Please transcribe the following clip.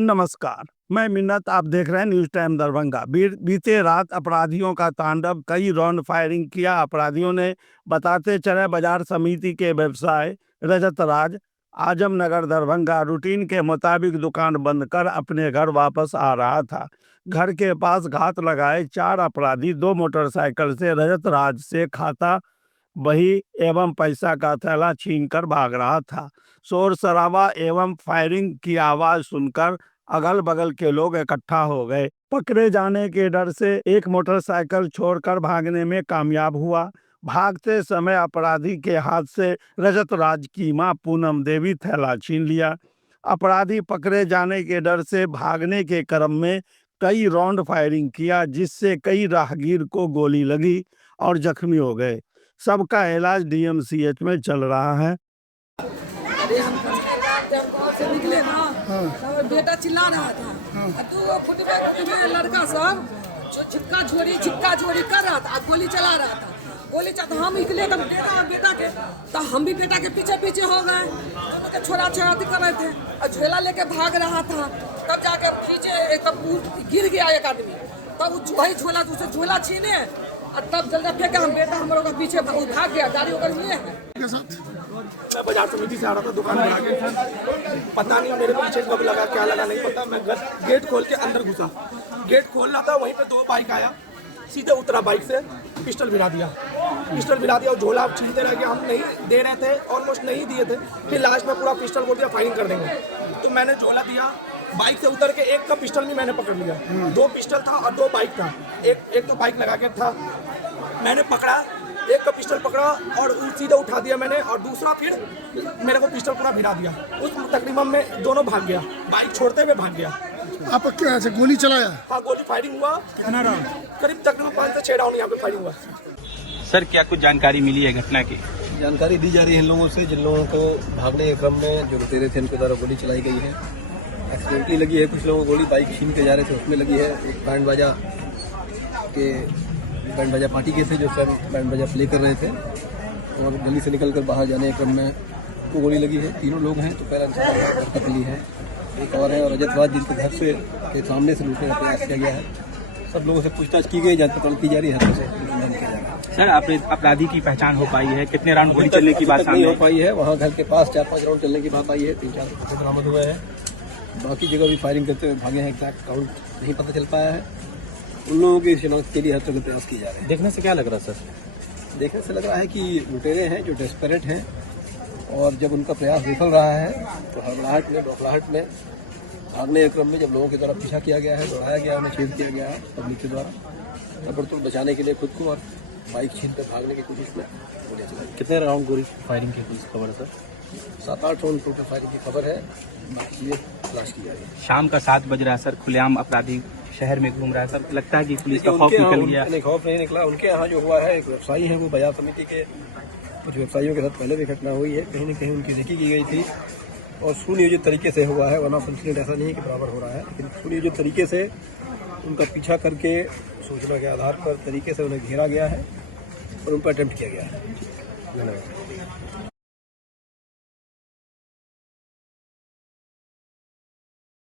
नमस्कार, मैं मिन्नत। आप देख रहे हैं न्यूज टाइम दरभंगा। बीते रात अपराधियों का तांडव, कई राउंड फायरिंग किया अपराधियों ने। बताते चले, बाजार समिति के व्यवसाय रजत राज आजमनगर दरभंगा रूटीन के मुताबिक दुकान बंद कर अपने घर वापस आ रहा था। घर के पास घात लगाए 4 अपराधी 2 मोटरसाइकिल से रजत राज से खाता, बही एवं पैसा का थैला छीनकर भाग रहा था। शोर शराबा एवं फायरिंग की आवाज सुनकर अगल बगल के लोग इकट्ठा हो गए। पकड़े जाने के डर से एक मोटरसाइकिल छोड़कर भागने में कामयाब हुआ। भागते समय अपराधी के हाथ से रजत राज की मां पूनम देवी थैला छीन लिया। अपराधी पकड़े जाने के डर से भागने के क्रम में कई राउंड फायरिंग किया, जिससे कई राहगीर को गोली लगी और जख्मी हो गए। सबका इलाज डीएमसीएच में चल रहा है। से निकले ना, तो बेटा चिल्ला रहा था। तो फुटबॉल लड़का सब छिक्का छोरी कर रहा था, गोली चला रहा था। तो हम निकले तब बेटा के, तो हम भी बेटा के पीछे हो गए। छोरा कर रहे थे और झोला लेके भाग रहा था। तब जाके पीछे तब गिर गया एक आदमी, तब वही झोला छीने और तब जल्दी फेंके। हम बेटा हम लोग पीछे भाग गया, गाड़ी होकर लिए है। मैं बाजार समिति से आ रहा था दुकान बना के, पता नहीं मेरे पीछे कब लगा, क्या लगा नहीं पता। मैं गेट खोल के अंदर घुसा, गेट खोल रहा था, वहीं पे 2 बाइक आया, सीधे उतरा बाइक से, पिस्टल भिड़ा दिया और झोला छीनते रह गए। हम नहीं दे रहे थे, ऑलमोस्ट नहीं दिए थे, फिर लास्ट में पूरा पिस्टल बोल दिया फायरिंग कर देंगे। तो मैंने झोला दिया, बाइक से उतर के एक का पिस्टल भी मैंने पकड़ लिया। 2 पिस्टल था और 2 बाइक था। एक तो बाइक लगा के था, मैंने पकड़ा, एक का पिस्टल पकड़ा और सीधा उठा दिया मैंने, और दूसरा फिर मेरे को पिस्टल पूरा भिड़ा दिया। उस तकरीबन में दोनों भाग गया, बाइक छोड़ते हुए भाग गया। आप क्या गोली चलाया? हाँ, गोली फायरिंग हुआ। कितना राउंड? करीब तकरीबन 5 से 6 राउंड यहाँ पे फायरिंग हुआ। सर, क्या कुछ जानकारी मिली है घटना की? जानकारी दी जा रही है इन लोगों से, जिन लोगों को भागने के क्रम में जो लुटेरे थे उनके द्वारा गोली चलाई गई है। एक्सीडेंटली लगी है कुछ लोगों को गोली, बाइक छीन के जा रहे थे उसमें लगी है। एक बैंड बाजा पार्टी के थे जो सर बैंड बाजा प्ले कर रहे थे, और गली से निकलकर बाहर जाने के क्रम में उनको गोली लगी है। 3 लोग हैं, तो पहला इंसान कतली है, एक और है, और रजत राज जिनके घर से के सामने से लूटने का प्रयास किया गया है। सब लोगों से पूछताछ की गई, जांच पड़ताल की जा रही है, हत्या से निलंबन किया जा रहा है। सर, अपराधी की पहचान हो पाई है? कितने राउंड गोली चलने की बात नहीं हो पाई है। वहाँ घर के पास 4-5 राउंड चलने की बात आई है, 3-4 बरामद हुए हैं। बाकी जगह भी फायरिंग करते हुए भागे हैं, एग्जैक्ट काउंट नहीं पता चल पाया है। उन लोगों की शिनाख्त के लिए हर तरह प्रयास किए जा रहे हैं। देखने से क्या लग रहा है सर? देखने से लग रहा है कि लुटेरे हैं जो डेस्परेट हैं, और जब उनका प्रयास विफल रहा है तो हड़बड़ाहट में, बौखलाहट में, भागने के क्रम में जब लोगों के द्वारा पीछा किया गया है, दौड़ाया गया है, उन्हें छेद किया गया है पब्लिक के द्वारा, ताबड़तोड़ बचाने के लिए खुद को और बाइक छीन कर भागने की कोशिश में गोलियां चलाई। कितने राउंड गोली फायरिंग की पुलिस खबर है सर? 7-8 राउंड टोटल फायरिंग की खबर है, बाकी ये तलाश की जा रही है। शाम का 7 बज रहा है सर, खुलेआम अपराधी शहर में घूम रहा है सर। लगता है कि पुलिस का खौफ निकल गया? खौफ नहीं निकला। उनके यहाँ जो हुआ है, एक व्यवसायी है, वो बाजार समिति के कुछ व्यवसायियों के साथ पहले भी घटना हुई है, कहीं न कहीं उनकी देखी की गई थी, और सुनियोजित तरीके से हुआ है। वन ऑफ इंसिडेंट ऐसा नहीं है कि बराबर हो रहा है, लेकिन सुनियोजित तरीके से उनका पीछा करके सूचना के आधार पर तरीके से उन्हें घेरा गया है और उन पर अटेम्प्ट किया गया है। धन्यवाद।